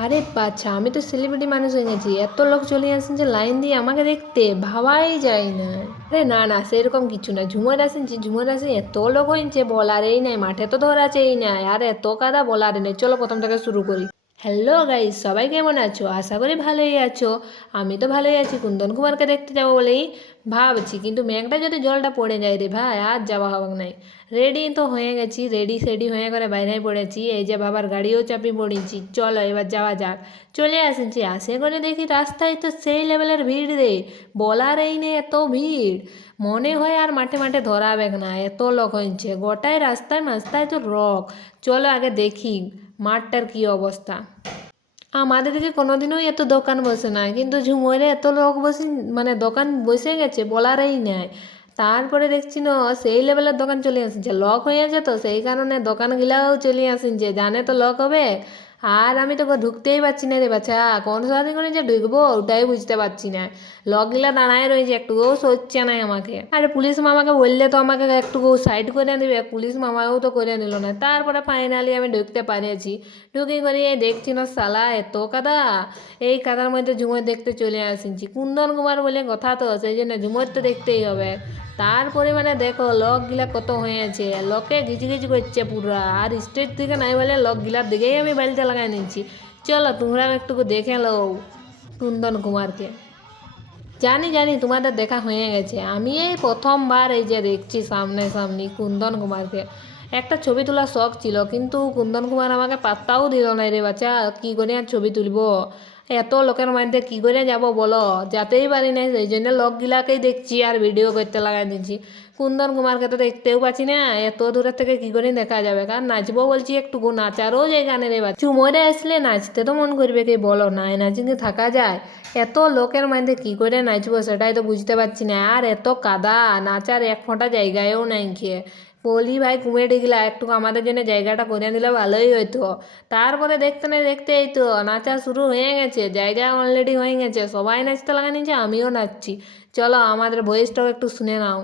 আরে বাচ্চা, আমি তো সেলিব্রিটি মানুষ হয়ে গেছি, এত লোক চলে আসেন যে লাইন দিয়ে আমাকে দেখতে, ভাবাই যায় না। আরে না না, সেরকম কিছু না। ঝুমুর আসেন যে ঝুমুর আসেন, এত লোক হয়েছে বলারেই নাই, মাঠে তো ধরাছেই নাই, আর এত কাদা বলারে নেই। চলো প্রথম থেকে শুরু করি। হ্যালো গাইস, সবাই কেমন আছো? আশা করি ভালোই আছো। আমি তো ভালোই আছি, কুন্দন কুমারকে দেখতে যাবো বলেই ভাবছি, কিন্তু মেঘটা যদি জলটা পড়ে যায় রে ভাই, আর যাওয়া হবে নাই। রেডি তো হয়ে গেছি, রেডি সেডি হয়ে করে বাইরে পড়েছি, এই যে বাবার গাড়িও চাপি পড়েছি। চলো এবার যাওয়া যাক। চলে আসেছি, আসে করে দেখি রাস্তায় তো সেই লেভেলের ভিড় রে, বলার এই নেই এত ভিড়। মনে হয় আর মাঠে মাঠে ধরাবে না, এত লোক হয়েছে গোটায় রাস্তায় মাস্তায় তো রক। চলো আগে দেখি মাঠটার কি অবস্থা। আমাদের দিকে কোনোদিনও এত দোকান বসে না, কিন্তু ঝুমরে এত লোক বসে, মানে দোকান বসে গেছে বলারই নাই। তারপরে দেখছি না সেই লেভেলের দোকান চলে আসছে, লক হয়ে আছে তো সেই কারণে দোকানগুলাও চলে আসছে, জানে তো লক হবে। আর আমি তো ঢুকতেই পারছি না রে বাচ্চা, কোন সাথে করে যে ঢুকবো ওটাই বুঝতে পারছি না। লগগুলা দাঁড়ায় রয়েছে, একটুকুও সচ্ছে নাই আমাকে। আরে পুলিশ মামাকে বললে তো আমাকে একটুকু সাইড করে দিবে, পুলিশ মামাও তো করে নিল না। তারপরে ফাইনালি আমি ঢুকতে পারিয়েছি। ঢুকে করে এই দেখছি না শালা এত কাদা, এই কাদার মধ্যে ঝুমুর দেখতে চলে আসছি। কুন্দন কুমার বলে কথা তো, সেই জন্য ঝুমুর তো দেখতেই হবে। তারপরে মানে দেখো লোকগুলা কত হয়েছে, লোকে ঘিচি করছে পুরা, আর স্টেজ থেকে নাই বলে লোকগুলার দিকেই আমি বাড়িতে লাগাই নিচ্ছি। চলো তোমরা একটু দেখে লো কুন্দন কুমারকে। জানি জানি তোমাদের দেখা হয়ে গেছে, আমি এই প্রথমবার এই যে দেখছি সামনে সামনি কুন্দন কুমারকে। একটা ছবি তোলার শখ ছিল, কিন্তু কুন্দন কুমার আমাকে পাত্তাও দিল না রে বাচ্চা, কী করে আর ছবি তুলব, এত লোকের মধ্যে কী করে যাব বলো, যেতেই পারি না, সেই জন্য লোকগুলাকেই দেখছি আর ভিডিও করতে লাগাই দিচ্ছি। কুন্দন কুমারকে তো দেখতেও পাচ্ছি না, এত দূরের থেকে কী করে দেখা যাবে, কারণ নাচবো বলছি, একটু নাচারও জায়গা নেই রে বাচ্চা। চুমরে আসলে নাচতে তো মন করবে, কে বলো, নাই নাচতে থাকা যায়? এত লোকের মধ্যে কী করে নাচবো সেটাই তো বুঝতে পারছি না, আর এত কাদা, নাচার এক ফোঁটা জায়গায়ও নাই খেয়ে। বলি ভাই কমেডিগুলা একটু আমাদের জন্য জায়গাটা করে দিলে ভালোই হতো। তারপরে দেখতে না দেখতে এই তো নাচা শুরু হয়ে গেছে, জায়গা অলরেডি হয়ে গেছে, সবাই নাচতে লাগা নিচ্ছে, আমিও নাচছি। চলো আমাদের ভয়েসটাও একটু শুনে নাও।